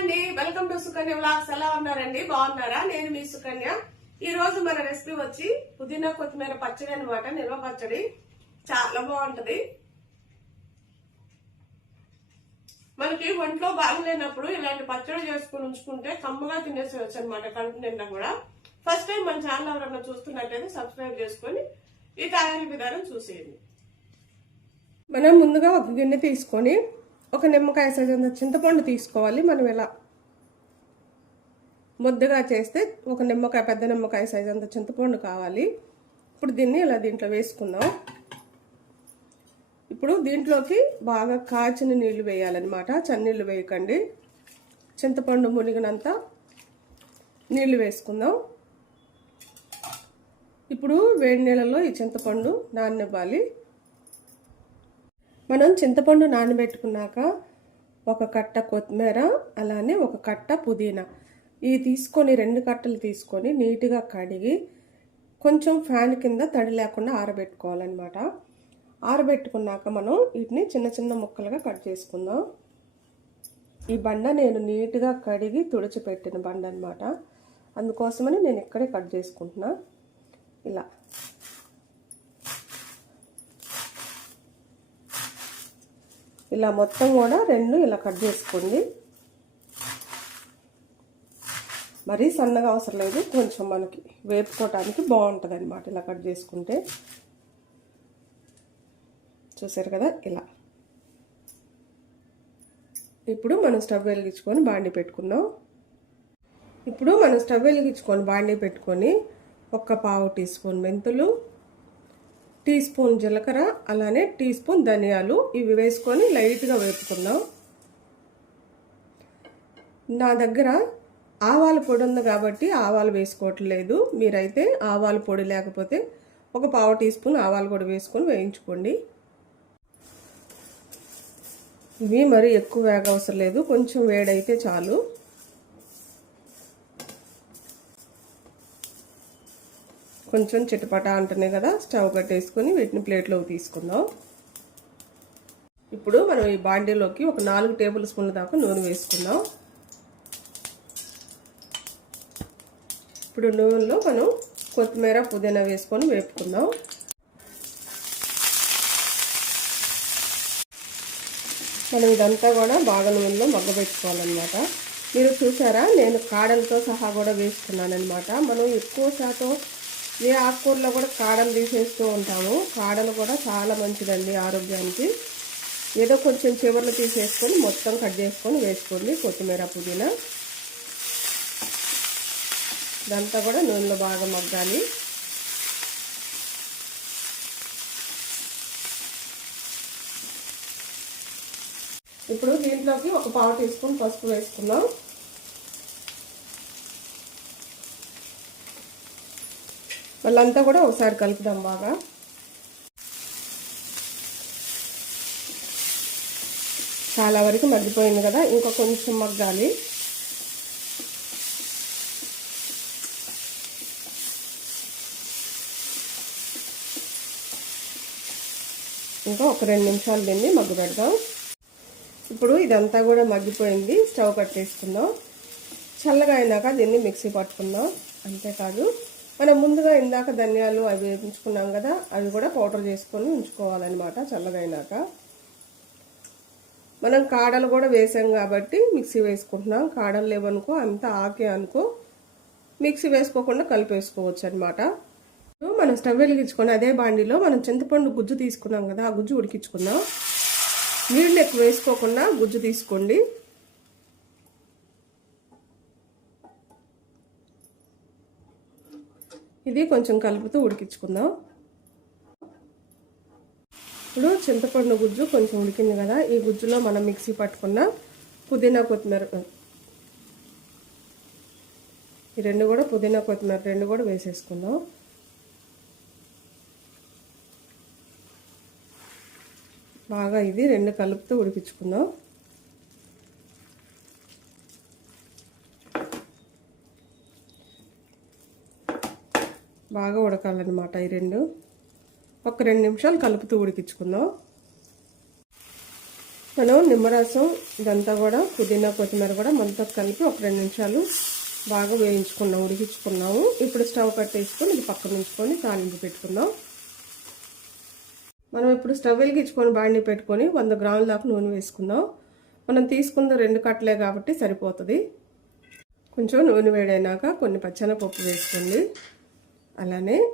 అండి. Welcome to Sukanya vlogs. ఎలా ఉన్నారండి? బాగున్నారా? నేను మీ సుకన్య. ఈ రోజు మన రెసిపీ వచ్చి పుదీనా కొత్తిమీర పచ్చడి అనమాట నిల్వ పచ్చడి. చాలా బాగుంటది. మనకి ఒంట్లో బాగలేనప్పుడు ఇలాంటి పచ్చడి చేసుకుని ఉంచుకుంటే కమ్మగా తినేసేవచ్చు అనమాట కడుపు నిండా కూడా. ఫస్ట్ టైం మన ఛానల్ ఎవరన్నా చూస్తున్నట్టయితే సబ్స్క్రైబ్ చేసుకొని ఈ తయారీ విధానం చూసేయండి. మనం ముందుగా ఒక గిన్నె తీసుకొని ఒక నిమ్మకాయ సైజ్ అంత చింతపండు తీసుకోవాలి మనం ఇలా. ముద్దగా చేస్తే ఒక నిమ్మకాయ పెద్ద నిమ్మకాయ సైజ్ అంత చింతపండు కావాలి. ఇప్పుడు దీన్ని ఇలా దీంట్లో వేసుకుందాం. ఇప్పుడు దీంట్లోకి బాగా కాచిన నీళ్ళు వేయాలన్నమాట. చన్నీళ్ళు వేయకండి. చింతపండు మునిగినంత నీళ్ళు వేసుకుందాం. ఇప్పుడు వేడి నీళ్ళలో ఈ చింతపండు నాననివ్వాలి. మనం చింతపండు నానబెట్టుకున్నాక ఒక కట్ట కొత్తిమీర అలానే ఒక కట్ట పుదీనా. ఇవి తీసుకొని రెండు కట్టలు తీసుకొని నీట్గా కడిగి కొంచెం ఫ్యాన్ కింద తడి లేకుండా ఆరబెట్టుకోవాలన్నమాట. ఆరబెట్టుకున్నాక మనం వీటిని చిన్న చిన్న ముక్కలుగా కట్ చేసుకుందాం. ఈ బండ నేను నీట్గా కడిగి తుడిచిపెట్టిన బండ అనమాట అందుకోసమని నేను ఇక్కడే కట్ చేసుకుంటున్నా. ఇలా. ఇలా మొత్తం కూడా రెండు ఇలా కట్ చేసుకోండి. మరీ సన్నగా అవసరం లేదు కొంచెం మనకి వేపుకోవటానికి బాగుంటుంది అనమాట ఇలా కట్ చేసుకుంటే. చూసారు కదా ఇలా. ఇప్పుడు మనం స్టవ్ వెలిగించుకొని బాండి పెట్టుకున్నాం ఇప్పుడు మనం స్టవ్ వెలిగించుకొని బాండి పెట్టుకొని ఒక్క పావు టీ స్పూన్ మెంతులు టీ స్పూన్ జీలకర్ర అలానే టీ స్పూన్ ధనియాలు. ఇవి వేసుకొని లైట్గా వేపుకుందాం. నా దగ్గర ఆవాల పొడి ఉంది కాబట్టి ఆవాలు వేసుకోవట్లేదు. మీరైతే ఆవాల పొడి లేకపోతే ఒక పావు టీ స్పూన్ ఆవాల కూడా వేసుకొని వేయించుకోండి. ఇవి మరి ఎక్కువ వేగ అవసరం లేదు. కొంచెం వేడైతే చాలు. కొంచెం చిటపట అంటున్నాయి కదా స్టవ్ కట్టేసుకొని వీటిని ప్లేట్లోకి తీసుకుందాం. ఇప్పుడు మనం ఈ బాండీలోకి ఒక నాలుగు టేబుల్ స్పూన్ల దాకా నూనె వేసుకుందాం. ఇప్పుడు నూనెలో మనం కొత్తిమీర పుదీనా వేసుకొని వేపుకుందాం. మనం ఇదంతా కూడా బాగా నూనెలో మగ్గబెట్టుకోవాలన్నమాట. మీరు చూసారా? నేను కాడలతో సహా కూడా వేసుకున్నాను అనమాట మనం ఎక్కువ శాతం ఏ ఆకుకూరలో కూడా కాడలు తీసేస్తూ ఉంటాము. కాడలు కూడా చాలా మంచిదండి ఆరోగ్యానికి. ఏదో కొంచెం చివర్లు తీసేసుకొని మొత్తం కట్ చేసుకొని వేసుకోండి కొత్తిమీర పుదీనా. ఇదంతా కూడా నూనెలో బాగా మగ్గాలి. ఇప్పుడు దీంట్లోకి ఒక పావు టీ స్పూన్ పసుపు వేసుకున్నాం వాళ్ళంతా కూడా ఒకసారి కలుపుదాం బాగా. చాలా వరకు మగ్గిపోయింది కదా ఇంకా కొంచెం మగ్గాలి. ఇంకా ఒక రెండు నిమిషాలు దీన్ని మగ్గు పెడదాం. ఇప్పుడు ఇదంతా కూడా మగ్గిపోయింది స్టవ్ కట్టేసుకుందాం. చల్లగా అయినాక దీన్ని మిక్సీ పట్టుకుందాం అంతేకాదు. మనం ముందుగా ఇందాక ధనియాలు అవి వేయించుకున్నాం కదా అవి కూడా పౌడర్ చేసుకొని ఉంచుకోవాలన్నమాట చల్లగైనాక. మనం కాడలు కూడా వేసాం కాబట్టి మిక్సీ వేసుకుంటున్నాం. కాడలు లేవనుకో అంత ఆకే అనుకో మిక్సీ వేసుకోకుండా కలిపేసుకోవచ్చు అనమాట మనం స్టవ్ వెలిగించుకొని అదే బాండిలో మనం చింతపండు గుజ్జు తీసుకున్నాం కదా ఆ గుజ్జు ఉడికించుకుందాం. నీళ్ళు ఎక్కువ వేసుకోకుండా గుజ్జు తీసుకోండి. ఇది కొంచెం కలుపుతూ ఉడికించుకుందాం. ఇప్పుడు చింతపండు గుజ్జు కొంచెం ఉడికింది కదా ఈ గుజ్జులో మనం మిక్సీ పట్టుకున్న పుదీనా కొత్తిమీర ఈ రెండు కూడా పుదీనా కొత్తిమీర రెండు కూడా వేసేసుకుందాం. బాగా ఇది రెండు కలుపుతూ ఉడికించుకుందాం. బాగా ఉడకాలన్నమాట ఈ రెండు. ఒక రెండు నిమిషాలు కలుపుతూ ఉడికించుకుందాం. మనం నిమ్మరసం ఇదంతా కూడా పుదీనా కొత్తిమీర కూడా మనతో కలిపి ఒక రెండు నిమిషాలు బాగా వేయించుకున్నాం ఉడికించుకున్నాము. ఇప్పుడు స్టవ్ కట్టేసుకొని ఇది పక్కన ఉంచుకొని తాలింపు పెట్టుకుందాం. మనం ఇప్పుడు స్టవ్ వెలిగించుకొని బాండి పెట్టుకొని వంద గ్రాముల దాకా నూనె వేసుకుందాం. మనం తీసుకుంది రెండు కట్టలే కాబట్టి సరిపోతుంది. కొంచెం నూనె వేడైనాక కొన్ని పచ్చనపప్పు వేసుకోండి. అలానే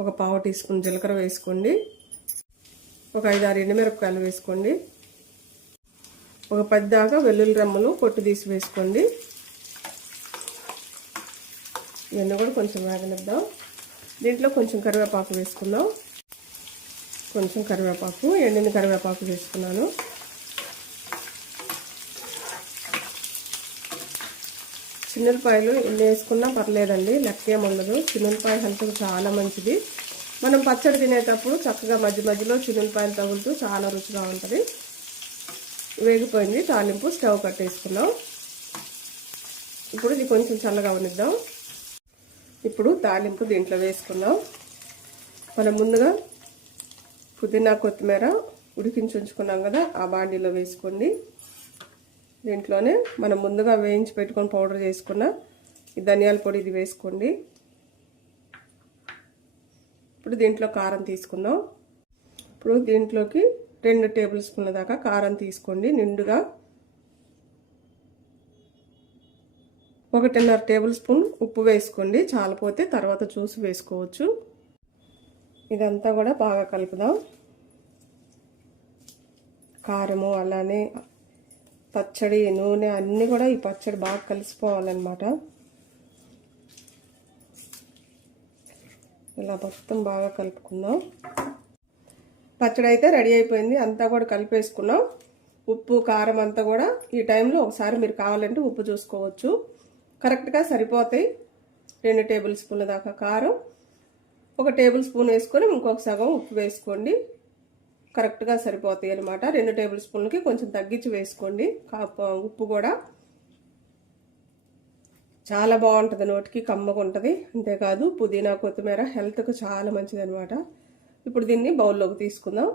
ఒక పావు టీ స్పూన్ జీలకర్ర వేసుకోండి. ఒక ఐదు ఆరు ఎండుమిరపకాయలు వేసుకోండి. ఒక పది దాకా వెల్లుల్లి రమ్మలు పొట్టు తీసి వేసుకోండి. ఇవన్నీ కూడా కొంచెం వేగనిద్దాం. దీంట్లో కొంచెం కరివేపాకు వేసుకుందాం. కొంచెం కరివేపాకు ఎండిన కరివేపాకు వేసుకున్నాను. చిన్నపాయలు ఎన్ని వేసుకున్నా పర్లేదండి లెక్కేం ఉండదు చిన్నపాయ హెల్త్కి చాలా మంచిది. మనం పచ్చడి తినేటప్పుడు చక్కగా మధ్య మధ్యలో చిన్నపాయలు తగులుతూ చాలా రుచిగా ఉంటుంది. వేగిపోయింది తాలింపు స్టవ్ కట్టేసుకున్నాం. ఇప్పుడు ఇది కొంచెం చల్లగా ఉనిద్దాం. ఇప్పుడు తాలింపు దీంట్లో వేసుకున్నాం. మనం ముందుగా పుదీనా కొత్తిమీర ఉడికించి ఉంచుకున్నాం కదా ఆ బాండీలో వేసుకోండి. దీంట్లోనే మనం ముందుగా వేయించి పెట్టుకొని పౌడర్ చేసుకున్న ఈ ధనియాల పొడి ఇది వేసుకోండి. ఇప్పుడు దీంట్లో కారం తీసుకుందాం. ఇప్పుడు దీంట్లోకి రెండు టేబుల్ స్పూన్ల దాకా కారం తీసుకోండి. నిండుగా ఒకటిన్నర టేబుల్ స్పూన్ ఉప్పు వేసుకోండి. చాలపోతే తర్వాత చూసి వేసుకోవచ్చు. ఇదంతా కూడా బాగా కలుపుదాం. కారము అలానే పచ్చడి నూనె అన్నీ కూడా ఈ పచ్చడి బాగా కలిసిపోవాలన్నమాట. ఇలా మొత్తం బాగా కలుపుకుందాం. పచ్చడి అయితే రెడీ అయిపోయింది. అంతా కూడా కలిపేసుకున్నాం. ఉప్పు కారం అంతా కూడా ఈ టైంలో ఒకసారి మీరు కావాలంటే ఉప్పు చూసుకోవచ్చు. కరెక్ట్గా సరిపోతాయి. రెండు టేబుల్ స్పూన్ల దాకా కారం ఒక టేబుల్ స్పూన్ వేసుకొని ఇంకొక సగం ఉప్పు వేసుకోండి. కరెక్ట్గా సరిపోతాయి అనమాట రెండు టేబుల్ స్పూన్లకి కొంచెం తగ్గించి వేసుకోండి. ఉప్పు కూడా. చాలా బాగుంటుంది నోటికి కమ్మగా ఉంటుంది. అంతేకాదు పుదీనా కొత్తిమీర హెల్త్కి చాలా మంచిది అనమాట ఇప్పుడు దీన్ని బౌల్లోకి తీసుకుందాం.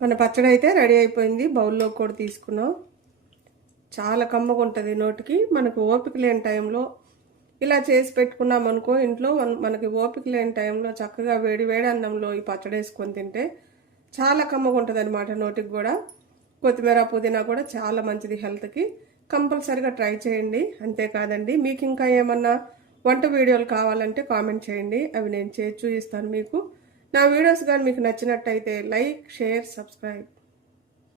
మన పచ్చడి అయితే రెడీ అయిపోయింది. బౌల్లోకి కూడా తీసుకున్నాం. చాలా కమ్మగా ఉంటుంది నోటికి. మనకు ఓపిక లేని టైంలో ఇలా చేసి పెట్టుకున్నాం అనుకో ఇంట్లో మనకి ఓపిక లేని టైంలో చక్కగా వేడి వేడి అన్నంలో ఈ పచ్చడి వేసుకొని తింటే చాలా కమ్మగా ఉంటుంది అనమాట నోటికి కూడా. కొత్తిమీర పుదీనా కూడా చాలా మంచిది హెల్త్కి. కంపల్సరిగా ట్రై చేయండి. అంతేకాదండి మీకు ఇంకా ఏమన్నా వంట వీడియోలు కావాలంటే కామెంట్ చేయండి. అవి నేను చేసి చూపిస్తాను మీకు. నా వీడియోస్ కానీ మీకు నచ్చినట్టయితే లైక్ షేర్ సబ్స్క్రైబ్.